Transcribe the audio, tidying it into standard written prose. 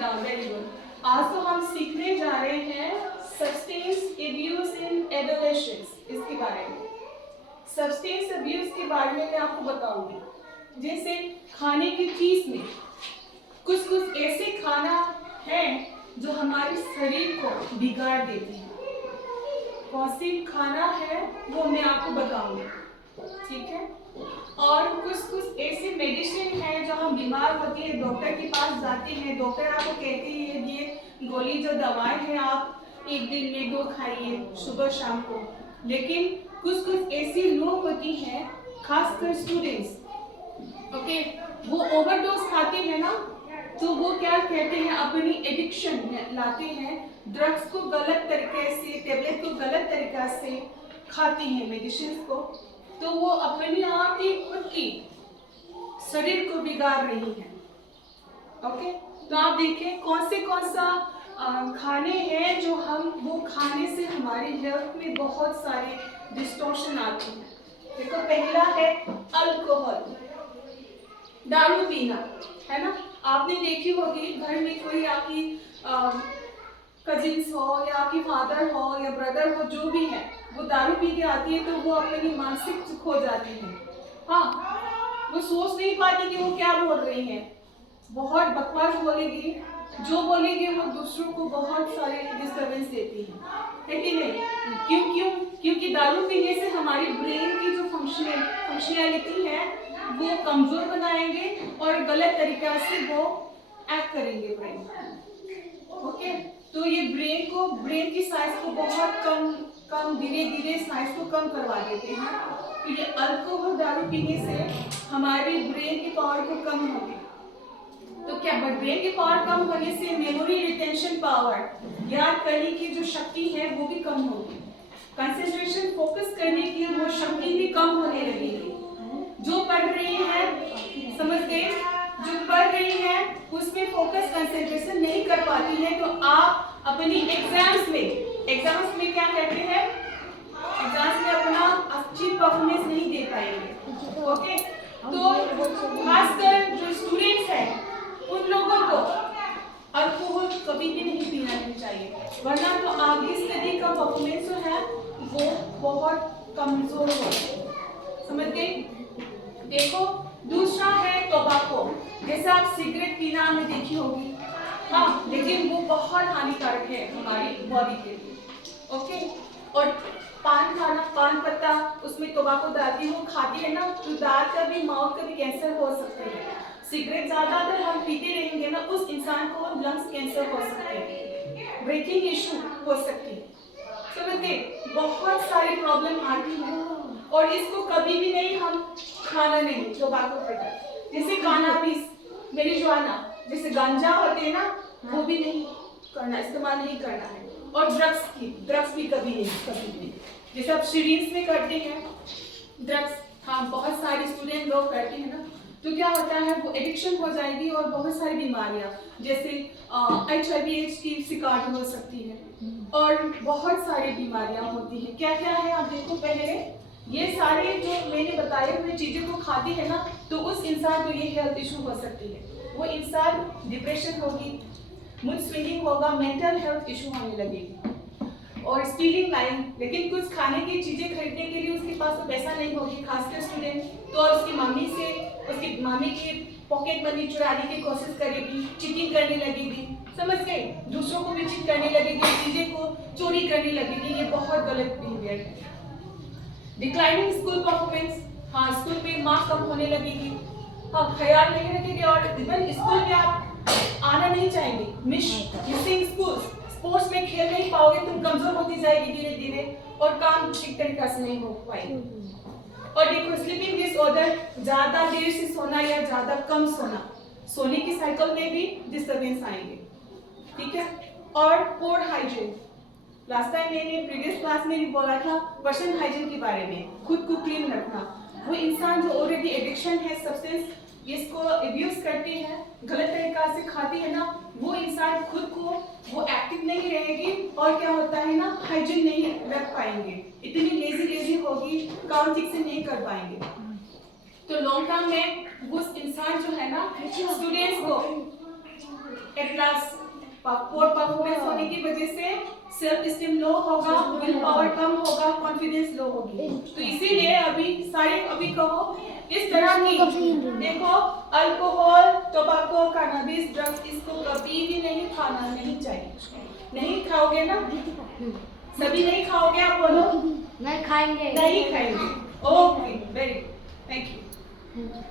Down, very good. आज तो हम सीखने जा रहे हैं सब्सटेंस अब्यूज इन एडोलेसेंस, इसके बारे में। सब्सटेंस अब्यूज के बारे में मैं आपको बताऊंगी। जैसे खाने की चीज में कुछ कुछ ऐसे खाना है जो हमारे शरीर को बिगाड़ देते हैं। कौन सी खाना है वो मैं आपको बताऊंगी, ठीक है। और कुछ कुछ ऐसे मेडिसिन है जो हम बीमार होते हैं, डॉक्टर के पास जाते हैं, डॉक्टर आपको कहते हैं ये गोली जो दवाएं हैं आप एक दिन में 2 खाइए, सुबह शाम को। लेकिन कुछ कुछ ऐसी लोग होती हैं, खासकर स्टूडेंट्स, ओके, वो ओवरडोज खाते हैं ना, तो वो क्या कहते हैं, अपनी एडिक्शन लाते हैं, ड्रग्स को गलत तरीके से, टेबलेट को गलत तरीका से खाते हैं, मेडिसिन को, तो वो अपने आप ही खुद की शरीर को बिगाड़ रही है। ओके, तो आप देखें कौन सा खाने हैं जो हम वो खाने से हमारी हेल्थ में बहुत सारे डिस्टॉर्शन आते हैं। देखो, पहला है अल्कोहल, दारू पीना, है ना। आपने देखी होगी घर में कोई आपकी कजिन्स हो या आपकी फादर हो या ब्रदर हो, जो भी है, वो दारू पी के आती है तो वो अपनी मानसिक खो जाती है। हाँ, वो सोच नहीं पाती कि वो क्या बोल रही है, बहुत बकवास बोलेगी, जो बोलेगी वो दूसरों को बहुत सारे डिस्टर्बेंस देती है कि नहीं। क्योंकि दारू पीने से हमारी ब्रेन की जो फंक्शनैलिटी है वो कमजोर बनाएंगे और गलत तरीका से वो एक्ट करेंगे ब्रेन। ओके, तो ये ब्रेन की साइज को बहुत कम धीरे धीरे साइज को कम करवा देते हैं। तो ये अल्कोहल, दारू पीने से हमारी ब्रेन की पावर को कम होगी। तो क्या ब्रेन की पावर कम होने से मेमोरी रिटेंशन पावर, याद करने की जो शक्ति है वो भी कम होगी। कंसंट्रेशन, फोकस करने की वो शक्ति भी कम होने लगेगी। जो पढ़ रही है, समझ गए, जो पढ़ रही है उसमें फोकस कंसंट्रेशन नहीं कर पाती है, तो आप अपनी एग्जाम्स में क्या कहते हैं, एग्जाम्स में अपना अच्छी परफॉर्मेंस नहीं दे पाएंगे। ओके, तो खासकर जो स्टूडेंट्स हैं उन लोगों को अल्कोहल कभी भी नहीं पीना नहीं चाहिए, वरना तो आगे स्टडी का परफॉर्मेंस जो है वो बहुत कमजोर हो। समझ गए। देखो, दूसरा है टोबैको, जैसे आप सिगरेट पीना आपने देखी होगी, हाँ, लेकिन वो बहुत हानिकारक है हमारी बॉडी के लिए। ओके, और पान खाना, पान पत्ता, उसमें टोबैको डालती है, वो खाती है ना, तो दांत का भी, माउथ का भी कैंसर हो सकते हैं। सिगरेट ज्यादा अगर हम पीते रहेंगे ना, उस इंसान को लंग्स कैंसर हो सकते हैं, ब्रीथिंग इशू हो सकती है। समझते, बहुत सारी प्रॉब्लम आती है, और इसको कभी भी नहीं हम खाना नहीं, टोबैको प्रोडक्ट जैसे कैनबिस, मैरिजुआना, जैसे गांजा होते हैं ना, वो भी नहीं करना, इस्तेमाल नहीं करना है। और ड्रग्स भी कभी नहीं। जैसे आप सीरीज में करते हैं ड्रग्स, हाँ, बहुत सारे स्टूडेंट लोग करते हैं ना, तो क्या होता है, वो एडिक्शन हो जाएगी और बहुत सारी बीमारियां, जैसे HIV/AIDS की शिकार हो सकती है, और बहुत सारी बीमारियां होती हैं। क्या क्या है आप देखो, पहले ये सारे जो मैंने बताए हुए चीजें को खाती है ना, तो उस इंसान को ये हेल्थ इशू हो सकती है, वो इंसान डिप्रेशन होगी, मूड स्विंगिंग होगा, मेंटल हेल्थ इशू होने लगेगी, और स्टीलिंग लाइन। लेकिन कुछ खाने की चीजें खरीदने के लिए उसके पास तो पैसा नहीं होगी, खासकर स्टूडेंट, तो उसकी मामी की पॉकेट मनी चुराने की कोशिश करेगी, चीटिंग करने लगेगी, समझ गए, दूसरों को भी चीट करने लगेगी, चीजें को चोरी करने लगेगी। ये बहुत गलत बिहेवियर है। डिक्लाइनिंग स्कूल परफॉर्मेंस, हाँ, स्कूल में मार्क्स कम होने लगेगी, हाँ, ख्याल नहीं रखेंगे, और इवन स्कूल में आप आना नहीं चाहेंगे, मिसिंग स्कूल, स्पोर्ट्स में खेल नहीं पाओगे, तुम कमजोर होती जाएगी धीरे धीरे, और काम ठीक तरीका से नहीं हो पाएगी। और देखो, स्लीपिंग डिसऑर्डर, ज्यादा देर से सोना या ज्यादा कम सोना, सोने की साइकिल में भी डिस्टर्बेंस आएंगे, ठीक है। और पोर हाइजीन, लास्ट टाइम मैंने प्रीवियस क्लास में भी बोला था पर्सनल हाइजीन के बारे में, खुद को क्लीन रखना। वो इंसान जो ऑलरेडी एडिक्शन है, सब्सटेंस इसको अब्यूज करती है, गलत तरीका से खाती है ना, वो इंसान खुद को वो एक्टिव नहीं रहेगी, और क्या होता है ना, हाइजीन नहीं रख पाएंगे, इतनी लेजी होगी, काम ठीक से नहीं कर पाएंगे। तो लॉन्ग टर्म में वो इंसान जो है ना, स्टूडेंट्स को एट लास्ट पोर परफॉर्मेंस होने की वजह से सेल्फ स्टीम लो होगा, विल पावर कम होगा, कॉन्फिडेंस लो होगी। तो इसीलिए अभी कहो इस तरह की, देखो अल्कोहल, टोबैको, कैनबिस, ड्रग्स, इसको कभी भी नहीं खाना नहीं चाहिए। नहीं खाओगे ना? सभी नहीं खाओगे? आप बोलो। नहीं खाएंगे। नहीं खाएंगे। Okay, very good, thank you.